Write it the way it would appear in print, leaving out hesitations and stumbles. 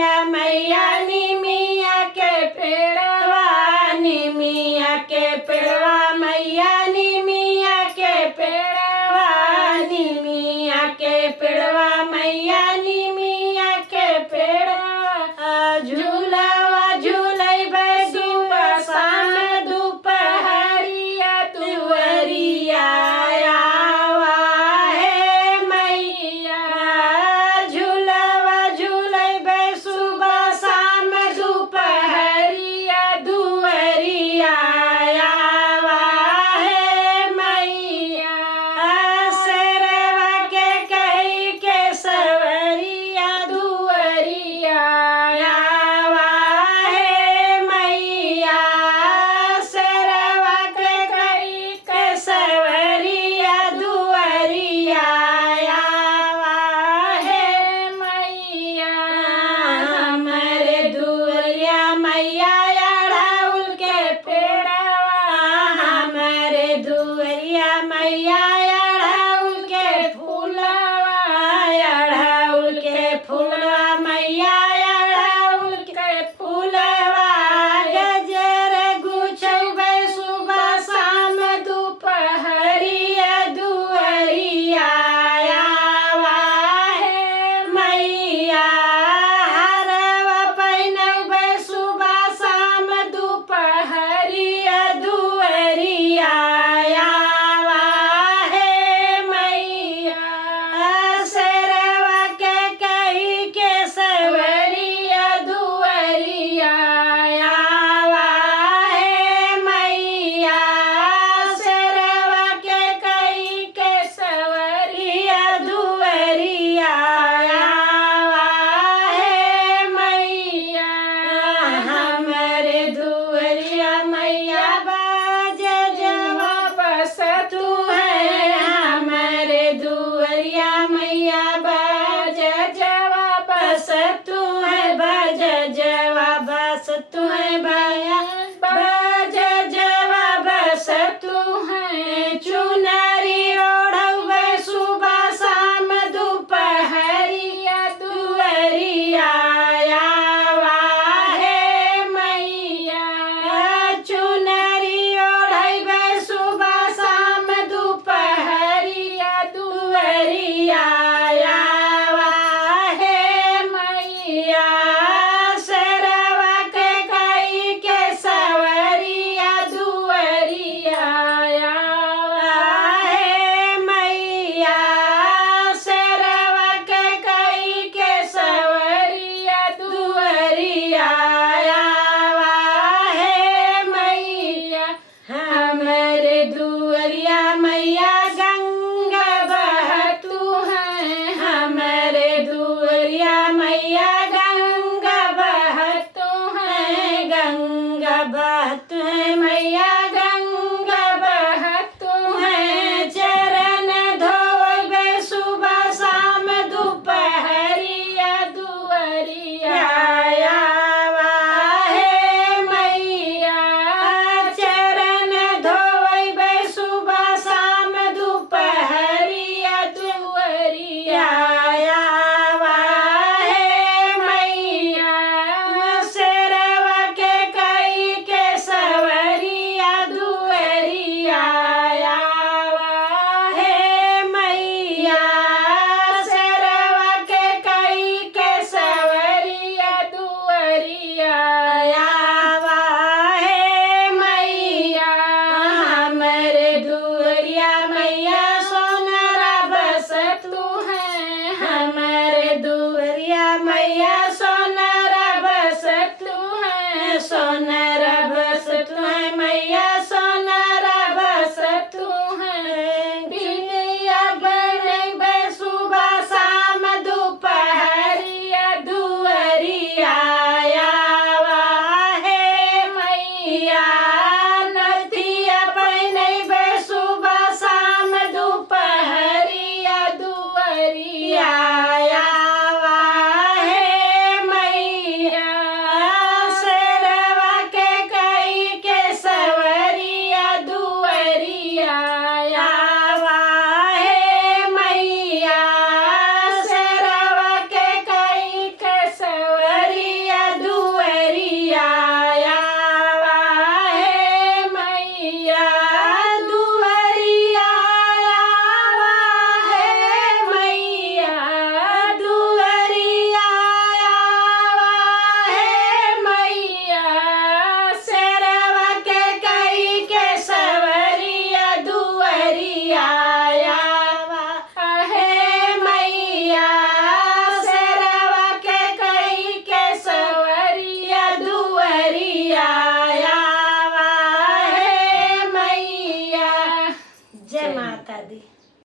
दुवरिया मैया निमिया के पेड़वा निमिया के पेड़वा मैया निमिया के पेड़वा निमिया के पेड़वा मैया निमिया के पेड़वा झूलावा झूलैबे सुबह शाम दुपहरिया दुवरिया आवा हे मैया झूलावा झूलैबे सुबह शाम दुपहरिया दुवरिया आवा हे मैया शेरवा के कही के सवरिया दुवरिया आवा हे मैया शेरवा के कही के सवरिया दुवरिया आवा हे मैया हमरे दुवरिया मैया अड़हुल के पेड़वा हमरे दुवरिया मैया अड़हुल के फूलवा अड़हुल के फूलवा मैया अड़हुल के फूलवा गजर गुछैबे सुबह शाम दुपहरिया दुवरिया आवा हे मैया हरवा पहिनैबे सुबह शाम दुपहरिया दुवरिया आवा हे मैया शेरवा के कही के सवरिया दुवरिया आवा हे मैया शेरवा के कही के सवरिया दुवरिया आवा हे मैया हमरे दुवरिया मैया बाज जवा बस तू है हमरे दुवरिया मैया बाज जवा बस तू है बाज जवा बस तू है भैया